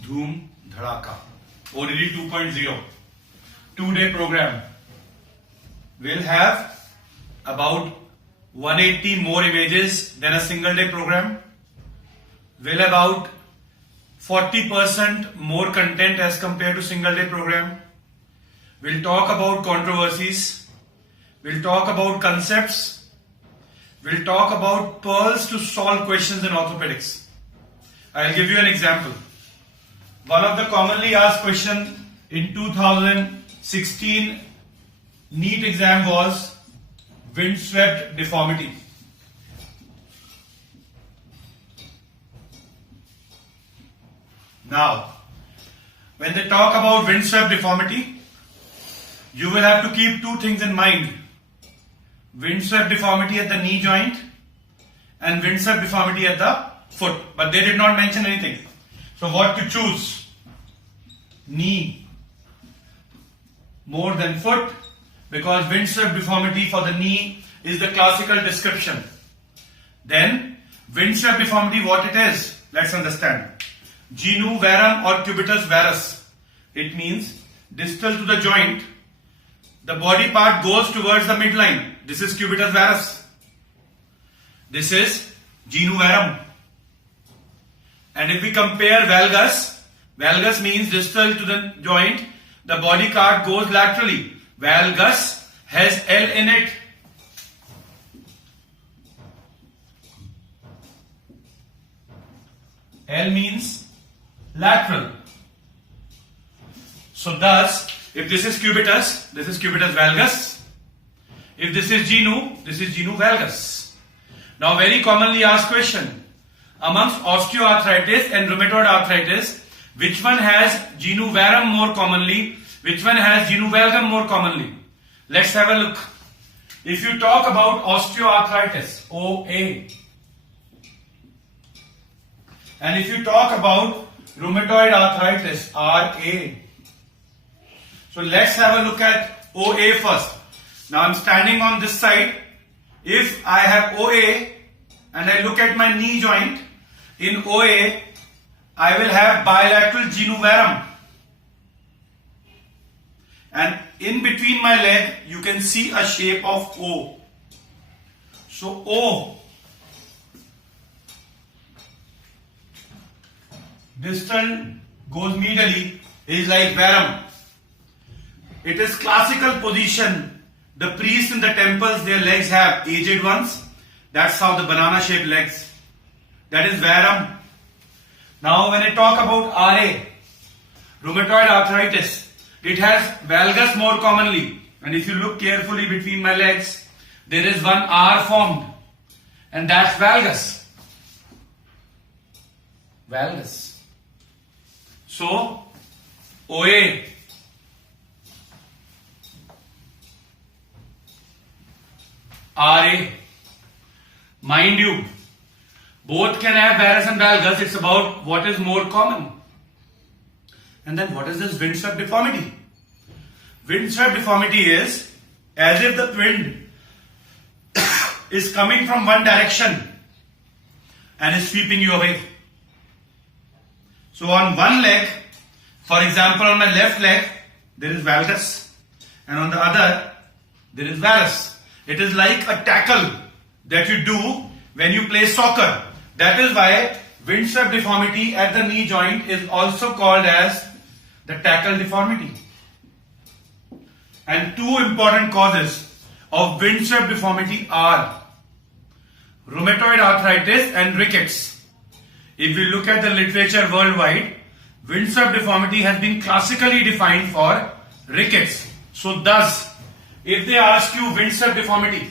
Dhoom Dhadaka. ODD 2.0. 2-day program. We'll have about 180 more images than a single day program. We'll have about 40% more content as compared to single day program. We'll talk about controversies. We'll talk about concepts. We'll talk about pearls to solve questions in orthopedics. I'll give you an example. One of the commonly asked questions in 2016 NEET exam was windswept deformity. Now, when they talk about windswept deformity, you will have to keep two things in mind. Windswept deformity at the knee joint and windswept deformity at the foot. But they did not mention anything. So what to choose? Knee more than foot, because windswept deformity for the knee is the classical description. Then windswept deformity, what it is? Let's understand. Genu varum or cubitus varus. It means distal to the joint, the body part goes towards the midline. This is cubitus varus. This is genu varum. And if we compare valgus, valgus means distal to the joint, the body part goes laterally. Valgus has L in it. L means lateral. So thus, if this is cubitus valgus. If this is genu valgus. Now very commonly asked question. Amongst osteoarthritis and rheumatoid arthritis, which one has genu varum more commonly? Which one has genu valgum more commonly? Let's have a look. If you talk about osteoarthritis, OA, and if you talk about rheumatoid arthritis, RA. So let's have a look at OA first. Now I'm standing on this side. If I have OA and I look at my knee joint, in OA I will have bilateral genu varum. And in between my leg you can see a shape of O. So O, distal goes medially, is like varum. It is classical position. The priests in the temples, their legs have aged ones. That's how the banana shaped legs. That is varum. Now when I talk about RA, rheumatoid arthritis, it has valgus more commonly. And if you look carefully between my legs, there is one R formed. And that's valgus. Valgus. So, OA, RA, mind you, both can have varus and valgus. It's about what is more common. And then what is this windswept deformity? Windswept deformity is as if the wind is coming from one direction and is sweeping you away. So on one leg, for example on my left leg, there is valgus, and on the other, there is varus. It is like a tackle that you do when you play soccer. That is why windswept deformity at the knee joint is also called as the tackle deformity. And two important causes of windswept deformity are rheumatoid arthritis and rickets. If we look at the literature worldwide, windswept deformity has been classically defined for rickets. So thus, if they ask you windswept deformity,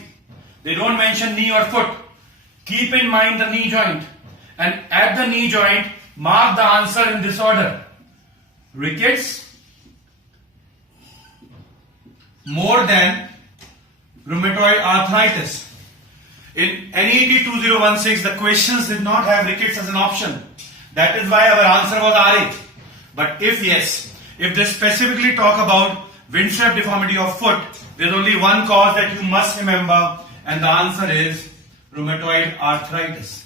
they don't mention knee or foot. Keep in mind the knee joint, and at the knee joint, mark the answer in this order. Rickets more than rheumatoid arthritis. In NET 2016, the questions did not have rickets as an option. That is why our answer was RA. But if they specifically talk about windswept deformity of foot, there's only one cause that you must remember, and the answer is rheumatoid arthritis.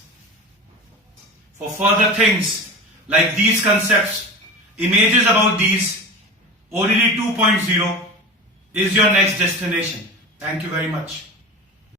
For further things like these concepts, images about these, ODD 2.0 is your next destination. Thank you very much.